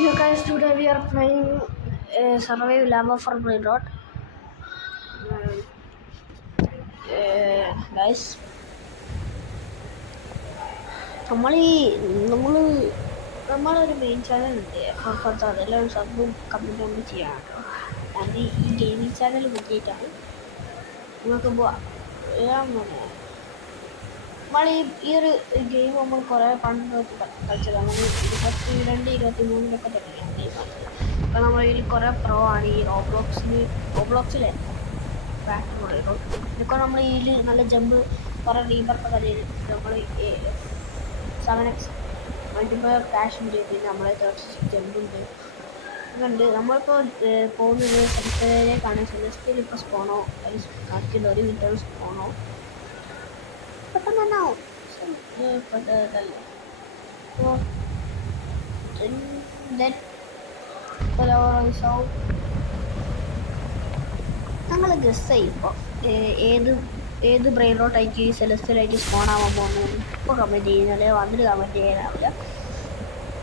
You guys, today we are playing Survive Lava for Brain Rot. Guys, നമ്മളൊരു main channel ഉണ്ട് ഫർഫത്ത് അതെല്ലാം സബും commit ചെയ്യാം കേട്ടോ. അത് ഈ ഗെയിമിംഗ് ചാനൽ പറ്റിയിട്ടാണ്. നമുക്ക് നമ്മൾ ഈ ഒരു ഗെയിം നമ്മൾ കുറേ പണ്ട് കളിച്ചതാണ്. നമ്മൾ 22-23 തുടങ്ങിയ ഗെയിമാണ്. അപ്പോൾ നമ്മൾ ഇതിൽ കുറേ പ്രോ ആണ് ഈ റോബ്ലോക്സിലെ ബാക്ക് പറയുള്ളൂ. ഇതൊക്കെ നമ്മൾ ഇതിൽ നല്ല ജമ്പ് കുറേ ഡീപ്പറൊക്കെ ചെയ്ത് നമ്മൾ 7x മൾട്ടിപ്ലയർ ക്യാഷ് ഉണ്ട്. പിന്നെ നമ്മളെ 36 ജമ്പുണ്ട് ഇതുണ്ട്. നമ്മളിപ്പോൾ പോകുന്നത് സെലസ്റ്റിയിലേക്കാണ്. സെലസ്റ്റിയിൽ ഇപ്പോൾ സ്പോണോ കാണിക്കുന്ന 1 മിനിറ്റ് സ്പോണോ പെട്ടെന്ന് തന്നെ ആവും. ഇതല്ലേ ഞങ്ങൾ ഗസ് ചെയ്യും ഇപ്പോൾ ഏത് ബ്രെയിൻ റോട്ടായിട്ട് സെലസ്റ്റിലായിട്ട് സ്പോൺ ആവാൻ പോകുന്നത്. ഇപ്പോൾ കമൻറ്റ് ചെയ്യുന്നത് വന്നിട്ട് കമൻറ്റ് ചെയ്യാനാവില്ല.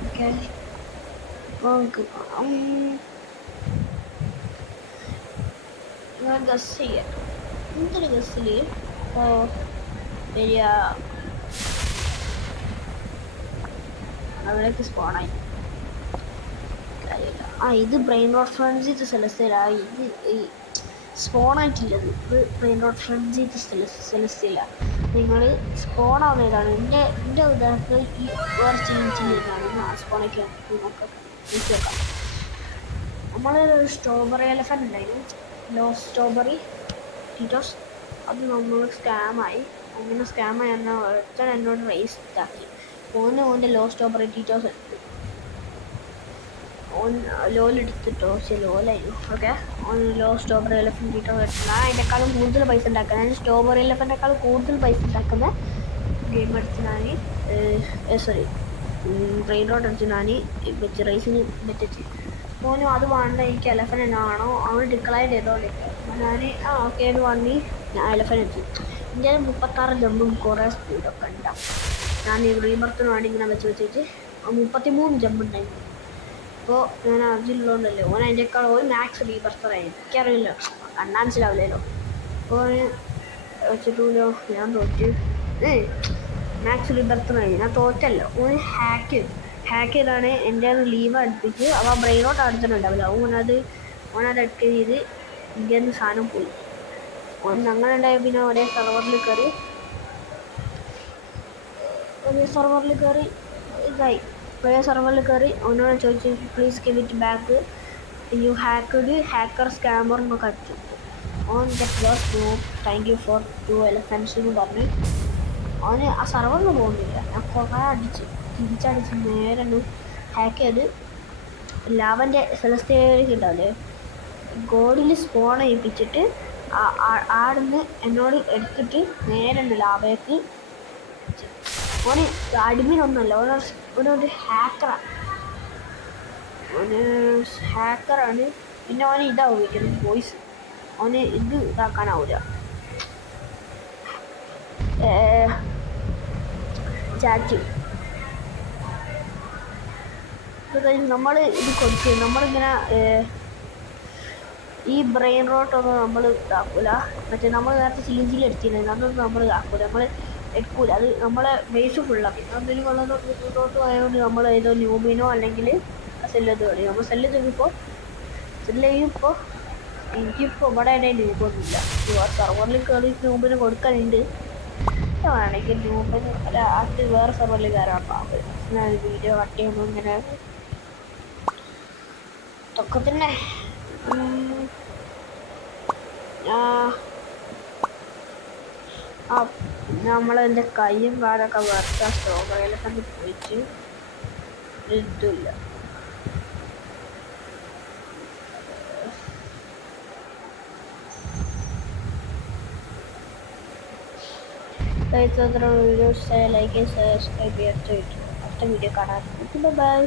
ഓക്കെ, നിങ്ങൾ ഗസ് ചെയ്യാം. എന്തൊരു ഗസ്സിൽ ഇപ്പോൾ വരിക അവിടേക്ക് സ്പോണായി. ഇത് ബ്രെയിൻ റോട്ട് ഫ്രണ്ട്സിത്ത് സെലസ്റ്റിയലാണ്. ഇത് സ്പോണായിട്ടില്ലത്. ഇത് ബ്രെയിൻ റോട്ട് ഫ്രണ്ട്സിത്ത് സെലസ്റ്റിയലാണ്. നിങ്ങൾ സ്പോൺ ആവുന്നതാണ്. എൻ്റെ ഉദാഹരണത്തിൽ ഈ വേറെ ചില്ലിട്ടാണ് സ്പോണൊക്കെ നമുക്ക് നോക്കാം. നമ്മളൊരു സ്ട്രോബെറി എലഫൻ്റ് ഉണ്ടായിരുന്നു, ലോ സ്ട്രോബെറി ടീറ്റോസ്. അത് നമ്മൾ സ്കാമായി. അങ്ങനെ സ്കാമായി എന്നോട് റേസ് ഇതാക്കി. ഓൻ്റെ ലോ സ്ട്രോബെറി ടീറ്റോസ് എടുത്തു. ലോലെടുത്തിട്ടോ ലോലായിരുന്നു. ഓക്കെ, ലോ സ്ട്രോബെറി എലഫൻ്റ് ടീറ്റോസ് എടുത്തു. ഞാൻ അതിനേക്കാളും കൂടുതൽ പൈസ ഉണ്ടാക്കുന്നത്, ഞാൻ സ്ട്രോബെറി എലഫൻ്റെക്കാളും കൂടുതൽ പൈസ ഉണ്ടാക്കുന്ന ഗെയിം എടുത്ത് ഞാൻ ബ്രെയിൻ റോട്ട് അടിച്ച് ഞാൻ വെച്ച് റേസിന് വെച്ചു. മോനും അത് വേണ്ട, എനിക്ക് എലഫൻ്റ് തന്നെ ആണോ അവൾ ഡിക്ലൈൻ ചെയ്തോണ്ടിരിക്കുക. ഞാൻ ഓക്കെ എന്ന് വാങ്ങി ഞാൻ എലഫൻ്റ് അടിച്ചു. ഇന്ത്യയിൽ 36 ജമ്പും കുറേ സ്പീഡൊക്കെ ഉണ്ടാവും. ഞാൻ ഈ റീബർത്തിന് വേണ്ടി ഇങ്ങനെ വെച്ചിട്ട് 33 ജമ്പ് ഉണ്ടായിരുന്നു. അപ്പോൾ ഞാൻ അതിലുള്ളതുകൊണ്ടല്ലേ ഓൻ അതിൻ്റെക്കാൾ ഒരു മാക്സ് റീബർത്തറായി. എനിക്കറിയില്ല, കണ്ടാൽ മനസ്സിലാവില്ലല്ലോ. അപ്പോൾ വെച്ചിട്ടില്ലോ ഞാൻ തോറ്റ്. മാക്സ് റീബർത്തറായി ഞാൻ തോറ്റല്ലോ. ഓൻ ഹാക്ക് ചെയ്താണ് എൻ്റെ ലീവ് അടുപ്പിച്ച് അവ ബ്രെയിൻ ഔട്ട് അടുത്തുണ്ടാവില്ല. ഓനത് എടുക്കുക ചെയ്ത് ഇന്ത്യയിൽ നിന്ന് സാധനം പോയി. അങ്ങനെ ഉണ്ടായ പിന്നെ ഒരേ സെർവറിൽ കയറി ഇതായി. ഒരേ സെർവറിൽ കയറി അവനോട് ചോദിച്ചു, please give it back, you hacker scammer എന്നൊക്കെ അടിച്ചു. On get lost, no thank you for 2 elephants എന്ന് പറഞ്ഞ് അവന് ആ സെർവറിൽ പോകുന്നില്ല. ഞാൻ കുറേ തിരിച്ചടിച്ച് നേരെ ഹാക്ക് ചെയ്ത് ലാവൻ്റെ സെലസ്റ്റിയലേക്ക് ഉണ്ടാവില്ലേ ഗോഡിൽ സ്പോൺ ചെയ്യിപ്പിച്ചിട്ട് ആടുന്ന് എന്നോട് എടുത്തിട്ട് നേരെ ലാവയ്ക്ക്. ഓന് അഡ്മിനൊന്നുമല്ല, ഓനൊരു ഹാക്കറാണ്. പിന്നെ ഓന് ഇതാ ഉപയോഗിക്കുന്നത് വോയിസ്. ഓന് ഇത് ഇതാക്കാനാവില്ല, ചാറ്റ്. നമ്മൾ ഇത് കൊടുക്കുക. നമ്മളിങ്ങനെ ഈ ബ്രെയിൻ റോട്ടൊന്നും നമ്മൾ ഇതാക്കൂല. മറ്റേ നമ്മൾ നേരത്തെ CNG എടുത്തിരുന്നത് അതൊന്നും നമ്മൾ ഇതാക്കൂല, നമ്മൾ എടുക്കൂല. അത് നമ്മളെ ബേസ് ഫുള്ളാക്കി. എന്തെങ്കിലും വെള്ളത്തോട്ട് പോയതുകൊണ്ട് നമ്മൾ ഏതോ ന്യൂബിനോ അല്ലെങ്കിൽ സെല്ലത് കളി. നമ്മൾ സെല്ല് ചെയ്യുമ്പോൾ എനിക്കിപ്പോൾ ഇവിടെ എൻ്റെ ന്യൂബൊന്നുമില്ല. സെർവറിൽ കയറി ന്യൂബിന് കൊടുക്കാനുണ്ട്. വേണമെങ്കിൽ ന്യൂബിന് അത് വേറെ സെർവറിൽ കയറാൻ പാമ്പ്. ഞാൻ വീഡിയോ കട്ട് ചെയ്യുമ്പോൾ ഇങ്ങനെ തൊക്കെ തന്നെ നമ്മളെൻ്റെ കയ്യും കാലൊക്കെ വെറുതെ സ്ട്രോബെറിയിലെ കണ്ട് പോയിട്ട് ഇതില്ല. വീഡിയോസ് ലൈക്ക് സബ്സ്ക്രൈബ് ചെയ്യാൻ അടുത്ത വീഡിയോ കാണാൻ. ബൈ.